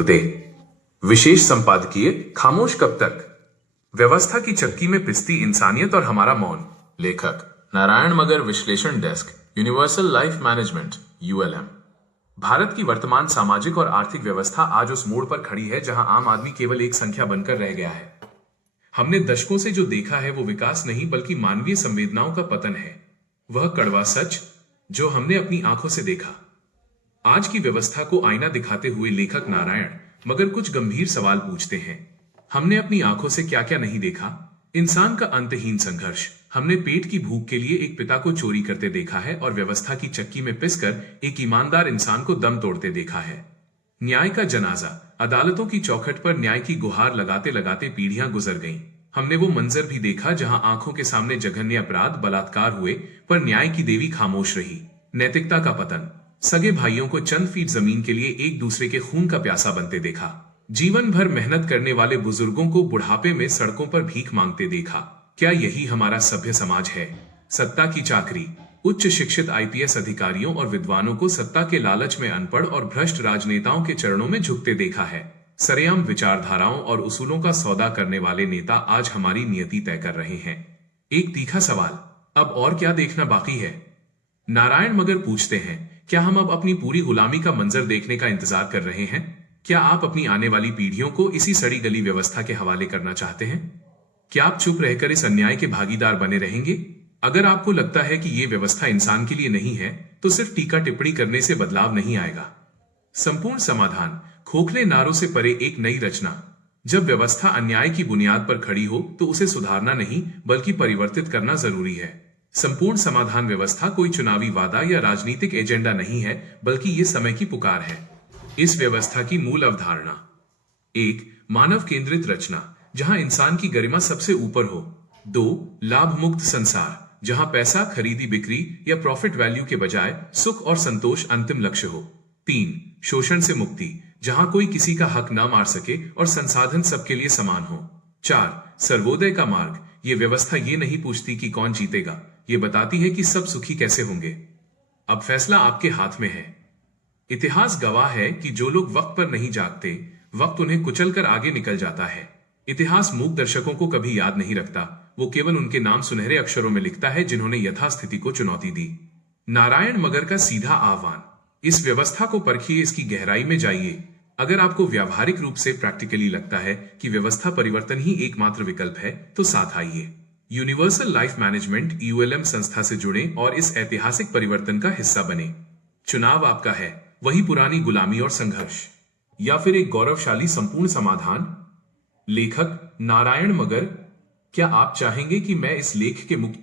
विशेष संपादकीय खामोश कब तक, व्यवस्था की चक्की में पिसती इंसानियत और हमारा मौन। लेखक नारायण मगर, विश्लेषण desk, universal life management ULM. Bharat की वर्तमान सामाजिक और आर्थिक व्यवस्था आज उस मोड़ पर खड़ी है जहां आम आदमी केवल एक संख्या बनकर रह गया है। हमने दशकों से जो देखा है वो विकास नहीं बल्कि मानवीय संवेदनाओं का पतन है। वह कड़वा सच जो हमने अपनी आंखों से देखा। आज की व्यवस्था को आईना दिखाते हुए लेखक नारायण मगर कुछ गंभीर सवाल पूछते हैं। हमने अपनी आंखों से क्या क्या नहीं देखा? इंसान का अंतहीन संघर्ष। हमने पेट की भूख के लिए एक पिता को चोरी करते देखा है और व्यवस्था की चक्की में पिसकर एक ईमानदार इंसान को दम तोड़ते देखा है। न्याय का जनाजा। अदालतों की चौखट पर न्याय की गुहार लगाते लगाते पीढ़ियां गुजर गईं। हमने वो मंजर भी देखा जहां आंखों के सामने जघन्य अपराध, बलात्कार हुए पर न्याय की देवी खामोश रही। नैतिकता का पतन। सगे भाइयों को चंद फीट जमीन के लिए एक दूसरे के खून का प्यासा बनते देखा। जीवन भर मेहनत करने वाले बुजुर्गों को बुढ़ापे में सड़कों पर भीख मांगते देखा। क्या यही हमारा सभ्य समाज है? सत्ता की चाकरी। उच्च शिक्षित आईपीएस अधिकारियों और विद्वानों को सत्ता के लालच में अनपढ़ और भ्रष्ट राजनेताओं के चरणों में झुकते देखा है। सरेआम विचारधाराओं और उसूलों का सौदा करने वाले नेता आज हमारी नियति तय कर रहे हैं। एक तीखा सवाल, अब और क्या देखना बाकी है? नारायण मगर पूछते हैं, क्या हम अब अपनी पूरी गुलामी का मंजर देखने का इंतजार कर रहे हैं? क्या आप अपनी आने वाली पीढ़ियों को इसी सड़ी गली व्यवस्था के हवाले करना चाहते हैं? क्या आप चुप रहकर इस अन्याय के भागीदार बने रहेंगे? अगर आपको लगता है कि ये व्यवस्था इंसान के लिए नहीं है तो सिर्फ टीका टिप्पणी करने से बदलाव नहीं आएगा। संपूर्ण समाधान। खोखले नारों से परे एक नई रचना। जब व्यवस्था अन्याय की बुनियाद पर खड़ी हो तो उसे सुधारना नहीं बल्कि परिवर्तित करना जरूरी है। संपूर्ण समाधान व्यवस्था कोई चुनावी वादा या राजनीतिक एजेंडा नहीं है बल्कि ये समय की पुकार है। इस व्यवस्था की मूल अवधारणा। 1. मानव केंद्रित रचना, जहां इंसान की गरिमा सबसे ऊपर हो। 2. लाभ मुक्त संसार, जहां पैसा, खरीदी बिक्री या प्रॉफिट वैल्यू के बजाय सुख और संतोष अंतिम लक्ष्य हो। 3. शोषण से मुक्ति, जहां कोई किसी का हक ना मार सके और संसाधन सबके लिए समान हो। 4. सर्वोदय का मार्ग, ये व्यवस्था ये नहीं पूछती कि कौन जीतेगा, ये बताती है कि सब सुखी कैसे होंगे। अब फैसला आपके हाथ में है। इतिहास गवाह है कि जो लोग वक्त पर नहीं जागते, वक्त उन्हें कुचलकर आगे निकल जाता है। इतिहास मूक दर्शकों को कभी याद नहीं रखता, वो केवल उनके नाम सुनहरे अक्षरों में लिखता है जिन्होंने यथास्थिति को चुनौती दी। नारायण मगर का सीधा आह्वान, इस व्यवस्था को परखिए, इसकी गहराई में जाइए। अगर आपको व्यावहारिक रूप से प्रैक्टिकली लगता है कि व्यवस्था परिवर्तन ही एकमात्र विकल्प है तो साथ आइए। यूनिवर्सल लाइफ मैनेजमेंट यूएलएम संस्था से जुड़ें और इस ऐतिहासिक परिवर्तन का हिस्सा बने। चुनाव आपका है, वही पुरानी गुलामी और संघर्ष या फिर एक गौरवशाली संपूर्ण समाधान। लेखक नारायण मगर। क्या आप चाहेंगे कि मैं इस लेख के मुक्त